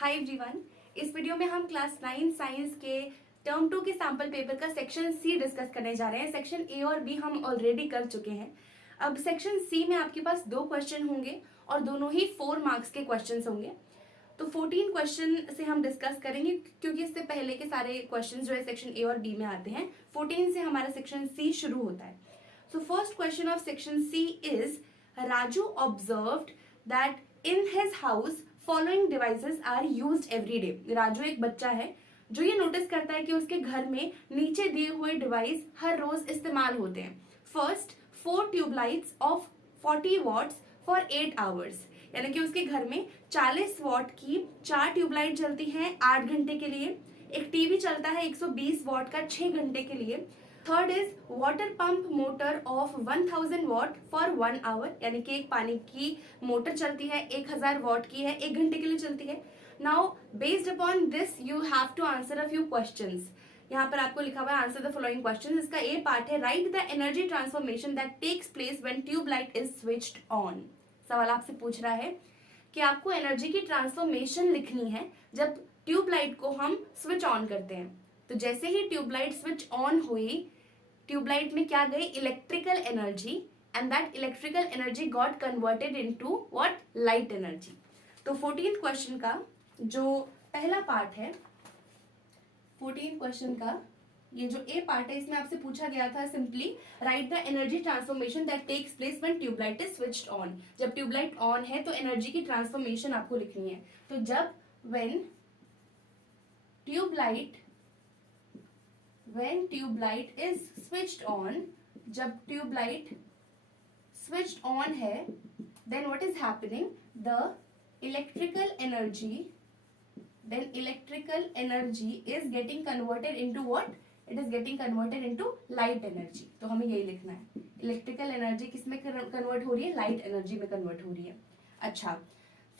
Hi everyone. इस video में हम क्लास 9 साइंस के टर्म 2 के सैम्पल पेपर का सेक्शन सी डिस्कस करने जा रहे हैं। सेक्शन ए और बी हम ऑलरेडी कर चुके हैं। अब सेक्शन सी में आपके पास 2 क्वेश्चन होंगे और दोनों ही 4 मार्क्स के क्वेश्चंस होंगे। तो 14 क्वेश्चन से हम डिस्कस करेंगे क्योंकि इससे पहले के सारे क्वेश्चंस जो है सेक्शन ए और बी में आते हैं। 14 से हमारा सेक्शन सी शुरू होता है। So first question of section C is Raju observed that in his house following devices are used every day. Raju एक बच्चा है जो ये नोटिस करता है कि उसके घर में नीचे दिए हुए डिवाइस हर रोज इस्तेमाल होते हैं। First 4 tubelights of 40 watts for 8 hours, यानी कि उसके घर में 40 वॉट की 4 ट्यूबलाइट चलती हैं 8 घंटे के लिए। एक टीवी चलता है 120 वॉट का 6 घंटे के लिए। Third is water pump motor of 1000 watt for 1 hour, यानी कि एक पानी की मोटर चलती है 1000 वॉट की है, 1 घंटे के लिए चलती है। Now based upon this you have to answer a few questions. यहाँ पर आपको लिखा हुआ है आंसर द फॉलोइंग क्वेश्चन। इसका ए पार्ट है write the energy transformation that takes place when tubelight is switched on. सवाल आपसे पूछ रहा है कि आपको एनर्जी की ट्रांसफॉर्मेशन लिखनी है जब ट्यूबलाइट को हम स्विच ऑन करते हैं। तो जैसे ही ट्यूबलाइट स्विच ऑन हुई, ट्यूबलाइट में क्या गई? Electrical energy, and that electrical energy got converted into what? Light energy. तो 14th क्वेश्चन का जो पहला पार्ट है, 14th क्वेश्चन का ये जो ए पार्ट है, इसमें आपसे पूछा गया था simply write the energy transformation that takes place when tubelight is switched on. जब ट्यूबलाइट ऑन है तो एनर्जी की ट्रांसफॉर्मेशन आपको लिखनी है। तो जब when tubelight is switched on, जब ट्यूबलाइट स्विच्ड ऑन है, then what is happening? The electrical energy is getting converted into what? It is getting converted into light energy. तो हमें यही लिखना है। इलेक्ट्रिकल एनर्जी किसमें कन्वर्ट हो रही है? लाइट एनर्जी में कन्वर्ट हो रही है। अच्छा,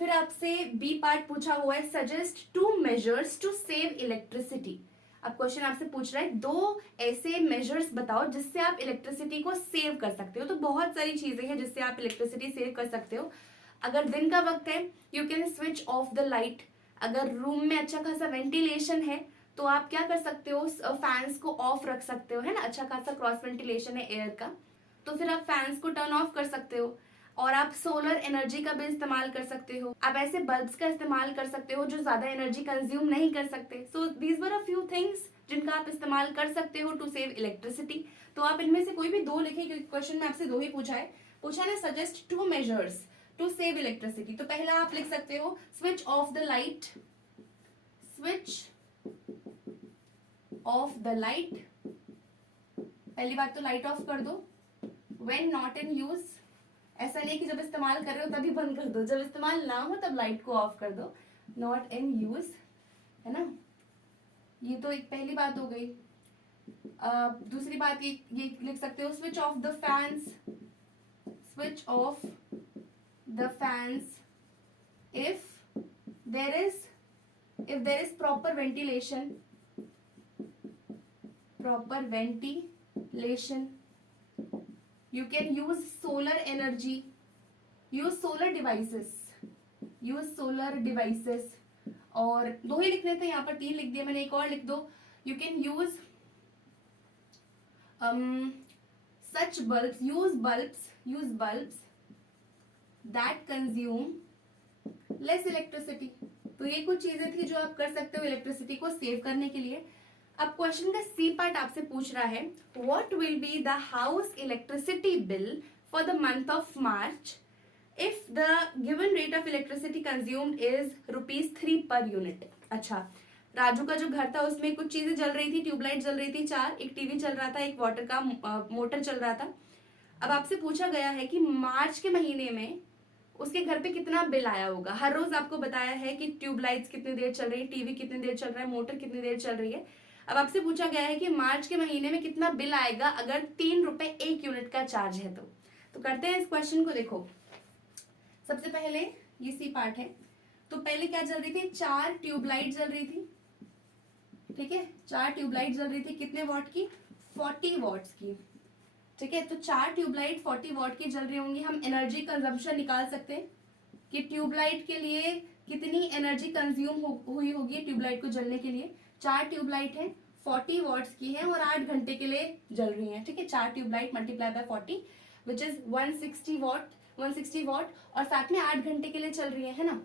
फिर आपसे बी पार्ट पूछा हुआ है suggest 2 measures to save electricity. अब क्वेश्चन आपसे पूछ रहा है 2 ऐसे मेजर्स बताओ जिससे आप इलेक्ट्रिसिटी को सेव कर सकते हो। तो बहुत सारी चीजें हैं जिससे आप इलेक्ट्रिसिटी सेव कर सकते हो। अगर दिन का वक्त है, you can switch off the light. अगर रूम में अच्छा खासा वेंटिलेशन है तो आप क्या कर सकते हो? फैंस को ऑफ रख सकते हो, है ना? अच्छा खासा क्रॉस वेंटिलेशन है एयर का, तो फिर आप फैंस को टर्न ऑफ कर सकते हो। और आप सोलर एनर्जी का भी इस्तेमाल कर सकते हो। आप ऐसे बल्ब्स का इस्तेमाल कर सकते हो जो ज्यादा एनर्जी कंज्यूम नहीं कर सकते। So these were a few things जिनका आप इस्तेमाल कर सकते हो टू सेव इलेक्ट्रिसिटी। तो आप इनमें से कोई भी 2 लिखे, क्योंकि क्वेश्चन में आपसे 2 ही पूछा है ना, suggest 2 measures to save electricity. तो पहला आप लिख सकते हो स्विच ऑफ द लाइट, पहली बात तो लाइट ऑफ कर दो। व्हेन नॉट इन यूज, ऐसा नहीं कि जब इस्तेमाल कर रहे हो तभी बंद कर दो, जब इस्तेमाल ना हो तब लाइट को ऑफ कर दो। नॉट इन यूज, है ना? ये तो एक पहली बात हो गई। दूसरी बात ये लिख सकते हो switch off the fans if there is proper ventilation, you can use solar energy, use solar devices। और 2 ही लिखने थे, यहाँ पर 3 लिख दिया मैंने, एक और लिख दो। you can use use bulbs that consume less electricity. तो ये कुछ चीजें थी जो आप कर सकते हो इलेक्ट्रिसिटी को सेव करने के लिए। अब क्वेश्चन का सी पार्ट आपसे पूछ रहा है what will be the house electricity bill for the month of March if the given rate of electricity consumed is ₹3 per unit. अच्छा, राजू का जो घर था उसमें कुछ चीजें जल रही थी, ट्यूबलाइट जल रही थी 4, एक टीवी चल रहा था, एक वाटर का मोटर चल रहा था। अब आपसे पूछा गया है कि मार्च के महीने में उसके घर पे कितना बिल आया होगा। हर रोज आपको बताया है कि ट्यूबलाइट्स कितनी देर चल रही है, टीवी कितनी देर चल रहा है, मोटर कितनी देर चल रही है। अब आपसे पूछा गया है कि मार्च के महीने में कितना बिल आएगा अगर ₹3 1 यूनिट का चार्ज है। तो करते हैं इस क्वेश्चन को। देखो, सबसे पहले ये सी पार्ट है। तो पहले क्या चल रही थी? 4 ट्यूबलाइट जल रही थी, ठीक है? 4 ट्यूबलाइट जल रही थी, कितने वॉट की? 40 वॉट्स की, ठीक है? तो 4 ट्यूबलाइट 40 वॉट की जल रही होंगी। हम एनर्जी कंजम्पशन निकाल सकते हैं कि ट्यूबलाइट के लिए कितनी एनर्जी कंज्यूम हुई होगी ट्यूबलाइट को जलने के लिए। 4 ट्यूबलाइट है, 40 वॉट्स की है और 8 घंटे के लिए जल रही है। ठीक है, 4 tubelight multiply by 40 which is 160 watt और साथ में 8 घंटे के लिए चल रही है ना।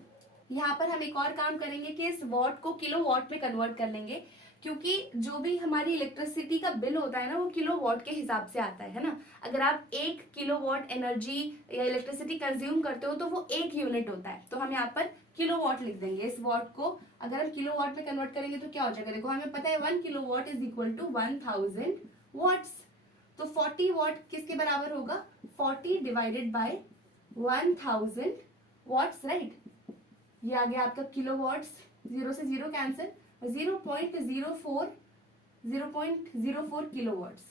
यहाँ पर हम एक और काम करेंगे कि इस वॉट को किलो वॉट में कन्वर्ट कर लेंगे, क्योंकि जो भी हमारी इलेक्ट्रिसिटी का बिल होता है ना वो किलो वॉट के हिसाब से आता है ना। अगर आप 1 किलो वॉट एनर्जी या इलेक्ट्रिसिटी कंज्यूम करते हो तो वो 1 यूनिट होता है, तो हम यहाँ पर किलो वॉट लिख देंगे। इस वॉट को अगर हम किलो वॉट में कन्वर्ट करेंगे तो क्या हो जाएगा, देखो हमें पता है 1 kilo watt is equal to 1000 watts. तो 40 वॉट किसके बराबर होगा, 40 डिवाइडेड बाय 1000 वॉट्स, राइट। ये आ गया आपका किलो वॉट्स, 0 से 0 कैंसिल, 0.04 किलो वॉट्स।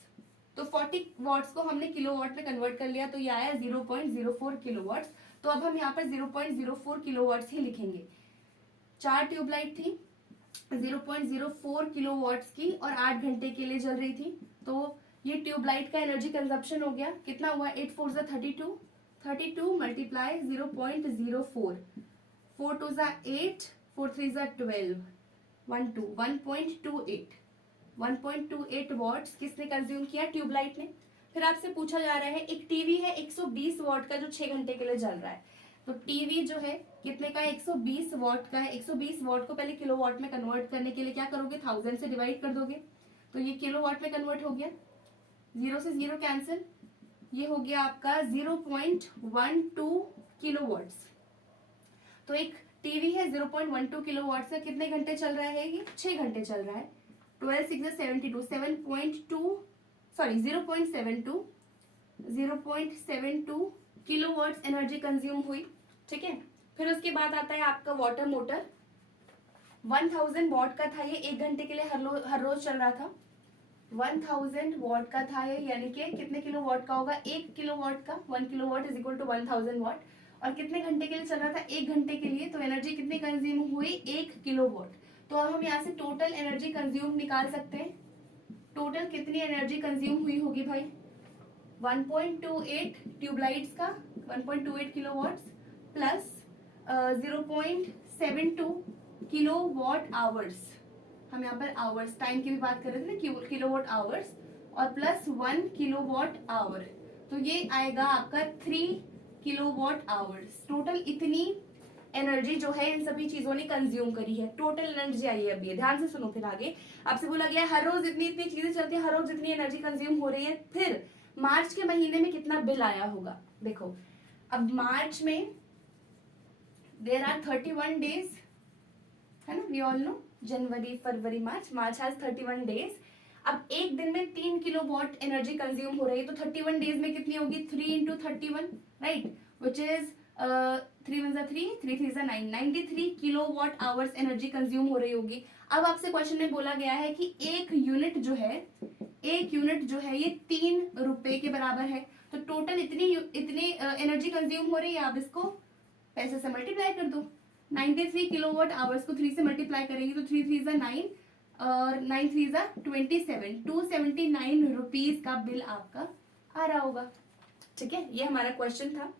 तो 40 वॉट्स को हमने किलो वॉट में कन्वर्ट कर लिया तो ये आया 0.04 किलो वॉट्स। तो अब हम यहाँ पर 0.04 किलो वॉट्स ही लिखेंगे। 4 ट्यूबलाइट थी 0.04 किलो वॉट्स की और 8 घंटे के लिए जल रही थी। तो ये ट्यूबलाइट का एनर्जी कंजप्शन हो गया, कितना हुआ, 8 4 32, 32 मल्टीप्लाई 0.04, 4 2 8, 4 3 12, 1.28 वॉट्स किसने कंज्यूम किया, ट्यूबलाइट ने। फिर आपसे पूछा जा रहा है एक टीवी है 120 वॉट का जो 6 घंटे के लिए जल रहा है। तो टीवी जो है कितने का है, 120 वॉट का है। 120 वॉट को पहले किलो वॉट में कन्वर्ट करने के लिए क्या करोगे, 1000 से डिवाइड कर दोगे तो ये किलो वॉट में कन्वर्ट हो गया। 0 से 0 कैंसिल, ये हो गया आपका 0.12 किलो वॉट्स। तो एक टीवी है 0.12 किलो वॉट से कितने घंटे चल रहा है, ये 6 घंटे चल रहा है। 12 6 72, 0.72 किलो वॉट्स एनर्जी कंज्यूम हुई। ठीक है, फिर उसके बाद आता है आपका वाटर मोटर। 1000 वॉट का था ये, 1 घंटे के लिए हर रोज चल रहा था। 1000 वॉट का था ये, यानी कि कितने किलो वॉट का होगा, 1 किलो वॉट का। 1 kilo watt is equal to 1000 watt और कितने घंटे के लिए चल रहा था, 1 घंटे के लिए। तो एनर्जी कितनी कंज्यूम हुई, 1 किलो वॉट। तो अब हम यहाँ से टोटल एनर्जी कंज्यूम निकाल सकते हैं। टोटल कितनी एनर्जी कंज्यूम हुई होगी भाई, 1.28 ट्यूबलाइट्स का 1.28 kilo watts plus 0.72 kilo watt hours. हम यहाँ पर आवर्स, टाइम की भी बात कर रहे थे ना, किलो वॉट आवर्स, और प्लस 1 किलो वॉट आवर। तो ये आएगा आपका 3 किलो वॉट आवर्स। टोटल इतनी एनर्जी जो है इन सभी चीजों ने कंज्यूम करी है। टोटल एनर्जी आई है अभी, ध्यान से सुनो। फिर आगे आपसे बोला गया हर रोज इतनी इतनी चीजें चलती है, हर रोज इतनी एनर्जी कंज्यूम हो रही है। फिर मार्च के महीने में कितना बिल आया होगा, देखो अब मार्च में देयर आर 31 डेज, है ना, we all know, January February March has 31 days. अब एक दिन में 3 किलो वॉट एनर्जी कंज्यूम हो रही है, तो 31 डेज में कितनी होगी, 3 into 31, right, which is 3 1 3, 3 3 9, 93 kilo watt hours energy consume हो रही होगी। अब आपसे क्वेश्चन में बोला गया है कि एक यूनिट जो है ये 3 रुपए के बराबर है। तो टोटल इतनी एनर्जी कंज्यूम हो रही है, आप इसको पैसे से मल्टीप्लाई कर दो। 93 किलो वॉट आवर्स को 3 से मल्टीप्लाई करेंगे तो 3 3 9 और 9 3 27, 279 रुपीज का बिल आपका आ रहा होगा। ठीक है, ये हमारा क्वेश्चन था।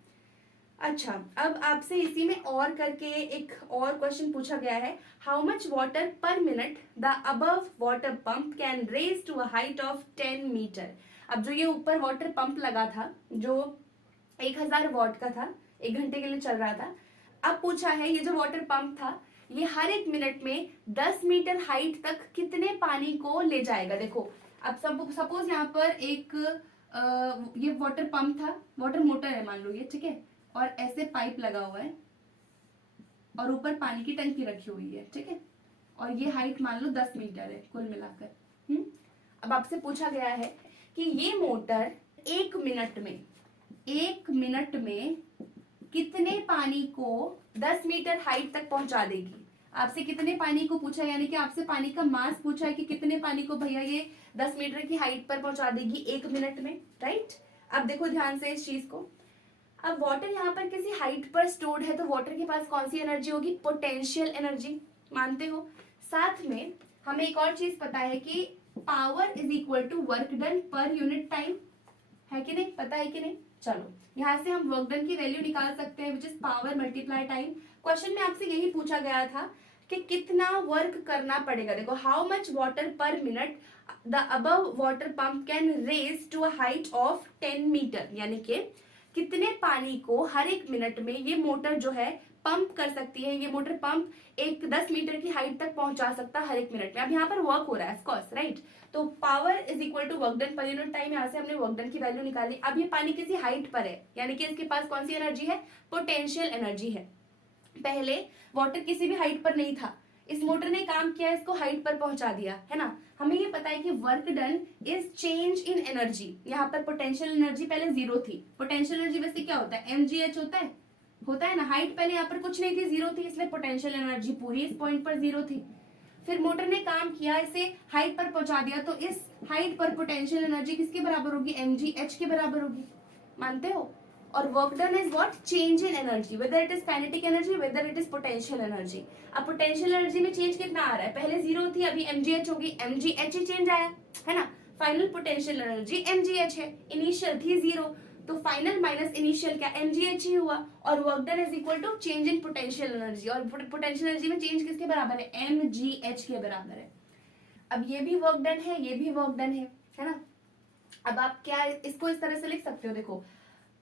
अच्छा, अब आपसे इसी में और करके एक और क्वेश्चन पूछा गया है, how much water per minute the above water pump can raise to a height of 10 metre. अब जो ये ऊपर वाटर पंप लगा था जो 1000 वॉट का था, 1 घंटे के लिए चल रहा था, अब पूछा है ये जो वाटर पंप था ये हर एक मिनट में 10 मीटर हाइट तक कितने पानी को ले जाएगा। देखो अब सपोज यहाँ पर एक ये वाटर पंप था, वाटर मोटर है मान लो ये, ठीक है, और ऐसे पाइप लगा हुआ है और ऊपर पानी की टंकी रखी हुई है, ठीक है, और ये हाइट मान लो 10 मीटर है कुल मिलाकर। अब आपसे पूछा गया है कि ये मोटर 1 मिनट में कितने पानी को 10 मीटर हाइट तक पहुंचा देगी। आपसे कितने पानी को पूछा, यानी कि आपसे पानी का मास पूछा है कि कितने पानी को भैया ये 10 मीटर की हाइट पर पहुंचा देगी 1 मिनट में, राइट। अब देखो ध्यान से इस चीज को, अब वाटर यहाँ पर किसी हाइट पर स्टोर्ड है तो वाटर के पास कौन सी एनर्जी होगी, पोटेंशियल एनर्जी, मानते हो। साथ में हमें एक और चीज पता है कि power is equal to work done per unit time, है कि नहीं, पता है कि नहीं। चलो यहाँ से हम वर्क डन की वैल्यू निकाल सकते हैं, which is power multiply time. Question में आपसे यही पूछा गया था कि कितना वर्क करना पड़ेगा। देखो, how much water per minute the above water pump can raise to a height of 10 metre, यानी कि कितने पानी को हर एक मिनट में ये मोटर जो है पंप कर सकती है। ये मोटर पंप एक 10 मीटर की हाइट तक पहुंचा सकता है हर एक मिनट में। अब यहाँ पर वर्क हो रहा है ऑफकोर्स, राइट। तो power is equal to work done per unit time. यहाँ से हमने वर्क डन की वैल्यू निकाली। अब ये पानी किसी हाइट पर है, यानी कि इसके पास कौन सी एनर्जी है, पोटेंशियल एनर्जी है। पहले वाटर किसी भी हाइट पर नहीं था, इस मोटर ने काम किया, इसको हाइट पर पहुंचा दिया, है ना। हमें ये पता है कि work done is change in energy. यहाँ पर पोटेंशियल एनर्जी पहले 0 थी। पोटेंशियल एनर्जी वैसे क्या होता है, mgh होता है ना। हाइट पहले यहाँ पर कुछ नहीं थी, 0 थी, इसलिए पोटेंशियल एनर्जी पूरी इस पॉइंट पर 0 थी। फिर मोटर ने काम किया, इसे हाइट पर पहुंचा दिया, तो इस हाइट पर पोटेंशियल एनर्जी किसके बराबर होगी, mgh के बराबर होगी। मानते हो। और work done is what, change in energy, whether it is kinetic energy, whether it is potential energy. अब पोटेंशियल एनर्जी में चेंज कितना आ रहा है, पहले 0 थी, अभी mgh होगी, mgh ही चेंज आया, है ना। फाइनल पोटेंशियल एनर्जी mgh है, इनिशियल थी 0, तो फाइनल माइनस इनिशियल क्या, mgh ही हुआ। और work done is equal to change in potential energy, और पोटेंशियल एनर्जी में चेंज किसके बराबर है, mgh के बराबर है। अब ये भी वर्क डन है, ये भी वर्क डन है ना। अब आप क्या इसको इस तरह से लिख सकते हो, देखो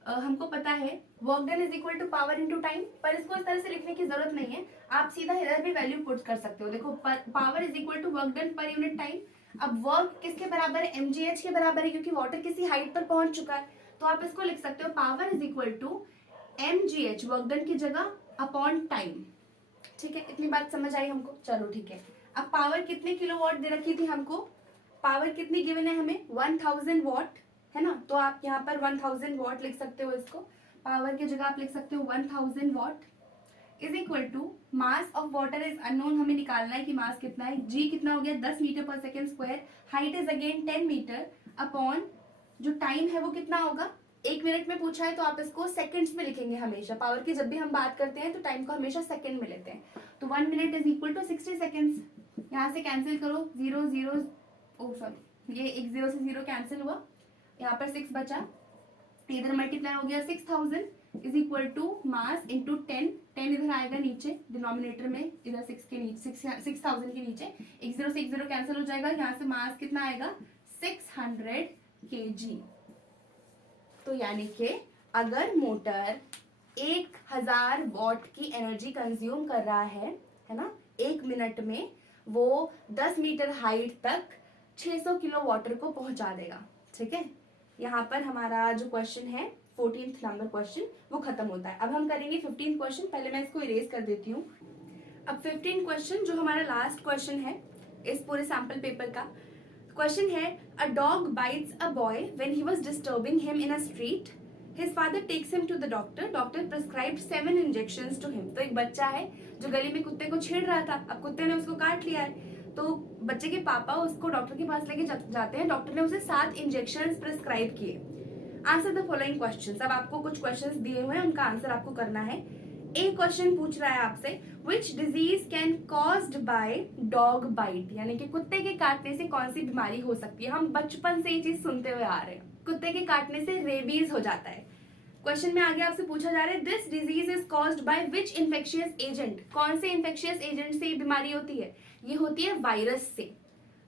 हमको पता है work done is equal to power into time, पर इसको इस तरह से लिखने की जरूरत नहीं है, आप सीधा इधर भी वैल्यू पुट कर सकते हो। देखो power is equal to work done per unit time. अब वर्क किसके बराबर है, mgh के बराबर है, क्योंकि वाटर किसी हाइट पर पहुंच चुका है, तो आप इसको लिख सकते हो power is equal to mgh, work done की जगह अपॉन टाइम। ठीक है, इतनी बात समझ आई हमको, चलो ठीक है। अब पावर कितने किलोवाट दे रखी थी हमको, पावर कितनी गिवन है हमें, 1000 वॉट, है ना। तो आप यहाँ पर 1000 वॉट लिख सकते हो, इसको पावर की जगह आप लिख सकते हो 1000 watt is equal to mass of water is unknown, हमें निकालना है कि मास कितना है, जी कितना हो गया 10 metre per second square, height is again 10 metre, upon जो टाइम है वो कितना होगा, 1 मिनट में पूछा है तो आप इसको सेकंड्स में लिखेंगे हमेशा। पावर की जब भी हम बात करते हैं तो टाइम को हमेशा सेकंड में लेते हैं। तो 1 minute is equal to 60 seconds. यहाँ से कैंसिल करो, 0 0, ओ सॉरी, ये एक 0 से 0 कैंसिल हुआ, यहाँ पर 6 बचा, इधर मल्टीप्लाई हो गया 6000 is equal to mass into 10, 10 इधर आएगा नीचे डिनोमिनेटर में, इधर 6 के नीचे 6000 के नीचे, एक 0 से एक 0 कैंसिल हो जाएगा, यहाँ से मास कितना आएगा 600 kg। तो यानी कि अगर मोटर 1000 वॉट की एनर्जी कंज्यूम कर रहा है ना, 1 मिनट में वो 10 मीटर हाइट तक 600 किलो वाटर को पहुंचा देगा। ठीक है, यहाँ पर हमारा जो क्वेश्चन है 14th नंबर क्वेश्चन वो खत्म होता है। अब हम करेंगे 15th क्वेश्चन, पहले मैं इसको इरेज कर देती हूँ। अब 15th क्वेश्चन जो हमारा लास्ट क्वेश्चन है इस पूरे सैंपल पेपर का क्वेश्चन है, a dog bites a boy when he was disturbing him in a street, his father takes him to the doctor, doctor prescribed 7 injections to him. तो एक बच्चा है जो गली में कुत्ते को छेड़ रहा था, अब कुत्ते ने उसको काट लिया है, तो बच्चे के पापा उसको डॉक्टर के पास लेके जाते हैं, डॉक्टर ने उसे 7 इंजेक्शंस प्रिस्क्राइब किए। Answer the following questions. अब आपको कुछ क्वेश्चंस दिए हुए हैं, उनका आंसर आपको करना है। एक क्वेश्चन पूछ रहा है आपसे, which disease can caused by dog bite, यानी कि कुत्ते के काटने से कौन सी बीमारी हो सकती है। हम बचपन से ये चीज सुनते हुए आ रहे हैं, कुत्ते के काटने से रेबीज हो जाता है। क्वेश्चन में आगे आपसे पूछा जा रहा है, this disease is caused by which infectious agent, कौन से इन्फेक्शियस एजेंट से ये बीमारी होती है, ये होती है वायरस से।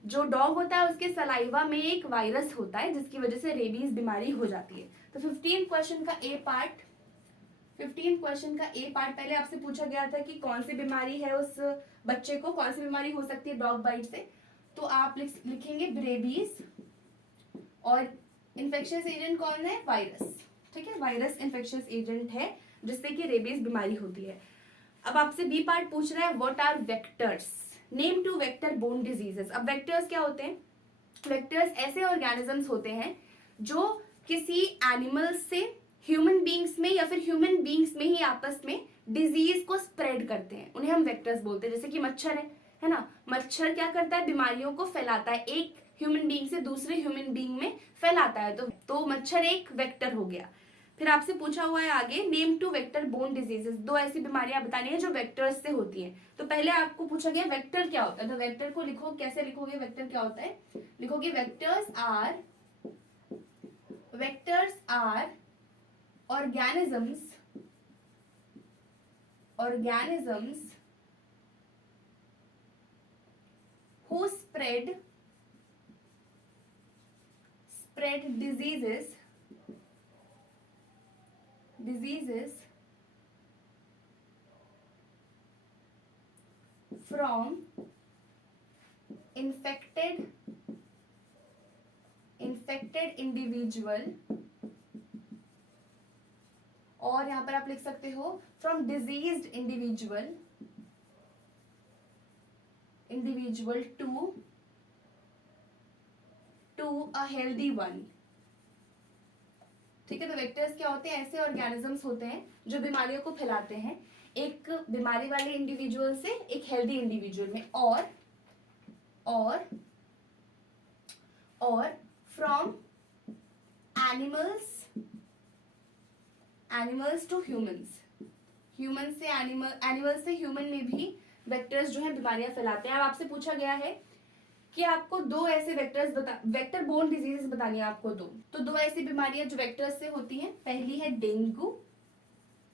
जो डॉग होता है उसके सलाइवा में एक वायरस होता है जिसकी वजह से रेबीज बीमारी हो जाती है। तो 15 क्वेश्चन का ए पार्ट पहले आपसे पूछा गया था कि कौन सी बीमारी है उस बच्चे को, कौन सी बीमारी हो सकती है डॉग बाइट से, तो आप लिखेंगे रेबीज, और इन्फेक्शियस एजेंट कौन है, वायरस। ठीक है, वायरस इन्फेक्शियस एजेंट है जिससे कि रेबीज बीमारी होती है। अब आपसे बी पार्ट पूछ रहा है, what are vectors, name 2 vector borne diseases. अब वेक्टर्स क्या होते हैं, वेक्टर्स ऐसे ऑर्गेनिजम्स होते हैं जो किसी एनिमल्स से ह्यूमन बींग्स में या फिर ह्यूमन बींग्स में ही आपस में डिजीज को स्प्रेड करते हैं, उन्हें हम वेक्टर्स बोलते हैं। जैसे कि मच्छर है ना, मच्छर क्या करता है, बीमारियों को फैलाता है, एक ह्यूमन बींग से दूसरे ह्यूमन बींग में फैलाता है, तो मच्छर एक वेक्टर हो गया। फिर आपसे पूछा हुआ है आगे, नेम 2 वेक्टर बोर्न डिजीजेस, 2 ऐसी बीमारियां बतानी है जो वेक्टर्स से होती हैं। तो पहले आपको पूछा गया वेक्टर क्या होता है, तो वेक्टर को लिखो, कैसे लिखोगे वेक्टर क्या होता है, लिखोगे vectors are organisms organisms who spread diseases from infected individual, और यहां पर आप लिख सकते हो from diseased individual to a healthy one. ठीक है, तो वेक्टर्स क्या होते हैं? ऐसे ऑर्गेनिजम्स होते हैं जो बीमारियों को फैलाते हैं एक बीमारी वाले इंडिविजुअल से एक हेल्दी इंडिविजुअल में, और from animals to humans, human से एनिमल से ह्यूमन में भी वेक्टर्स जो है बीमारियां फैलाते हैं। अब आपसे पूछा गया है कि आपको दो ऐसे वेक्टर बोर्न डिजीजेस बतानी है आपको तो दो ऐसी बीमारियां जो वेक्टर्स से होती हैं, पहली है डेंगू,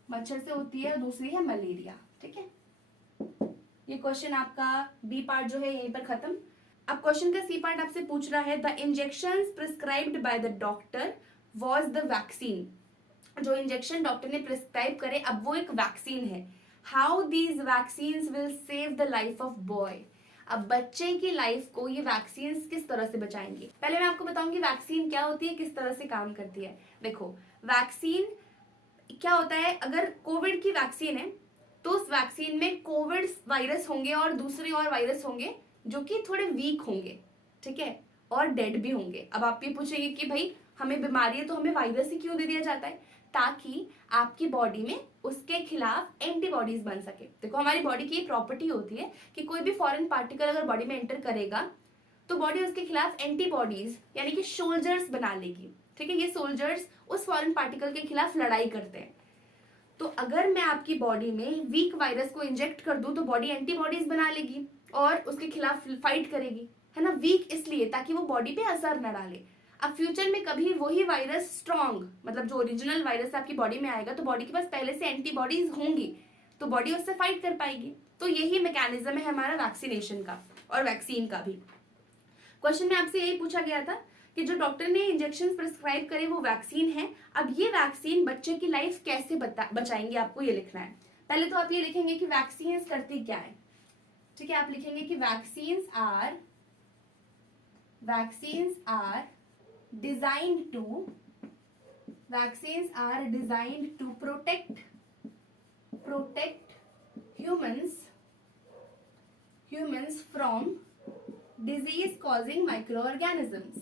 मच्छर से होती है, और दूसरी है मलेरिया। ठीक है, ये क्वेश्चन आपका बी पार्ट जो है यहीं पर खत्म। अब क्वेश्चन का सी पार्ट आपसे पूछ रहा है, the injections prescribed by the doctor was the vaccine. जो इंजेक्शन डॉक्टर ने प्रिस्क्राइब करे अब वो एक वैक्सीन है। How these vaccines will save the life of boy. अब बच्चे की लाइफ को ये वैक्सीन किस तरह से बचाएंगे? पहले मैं आपको बताऊंगी वैक्सीन क्या होती है, किस तरह से काम करती है। देखो, वैक्सीन क्या होता है, अगर कोविड की वैक्सीन है तो उस वैक्सीन में कोविड वायरस होंगे और दूसरे और वायरस होंगे जो कि थोड़े वीक होंगे, ठीक है, और डेड भी होंगे। अब आप ये पूछेंगे कि भाई हमें बीमारी है तो हमें वायरस ही क्यों दे दिया जाता है? ताकि आपकी बॉडी में उसके खिलाफ एंटीबॉडीज बन सके। देखो, हमारी बॉडी की प्रॉपर्टी होती है कि कोई भी फॉरेन पार्टिकल अगर बॉडी में एंटर करेगा तो बॉडी उसके खिलाफ एंटीबॉडीज यानी कि सोल्जर्स बना लेगी। ठीक है, ये सोल्जर्स उस फॉरेन पार्टिकल के खिलाफ लड़ाई करते हैं। तो अगर मैं आपकी बॉडी में वीक वायरस को इंजेक्ट कर दूं तो बॉडी एंटीबॉडीज बना लेगी और उसके खिलाफ फाइट करेगी, है ना। वीक इसलिए ताकि वो बॉडी पे असर न डाले। अब फ्यूचर में कभी वही वायरस स्ट्रॉन्ग, मतलब जो ओरिजिनल वायरस आपकी बॉडी में आएगा तो बॉडी के पास पहले से एंटीबॉडीज होंगी तो बॉडी उससे फाइट कर पाएगी। तो यही मैकेनिज्म है हमारा वैक्सीनेशन का और वैक्सीन का भी। क्वेश्चन में आपसे यही पूछा गया था कि जो डॉक्टर ने इंजेक्शन प्रिस्क्राइब करे वो वैक्सीन है। अब ये वैक्सीन बच्चे की लाइफ कैसे बचाएंगे, आपको ये लिखना है। पहले तो आप ये लिखेंगे कि वैक्सीन करती क्या है। ठीक है, आप लिखेंगे कि vaccines are designed to protect humans from disease causing microorganisms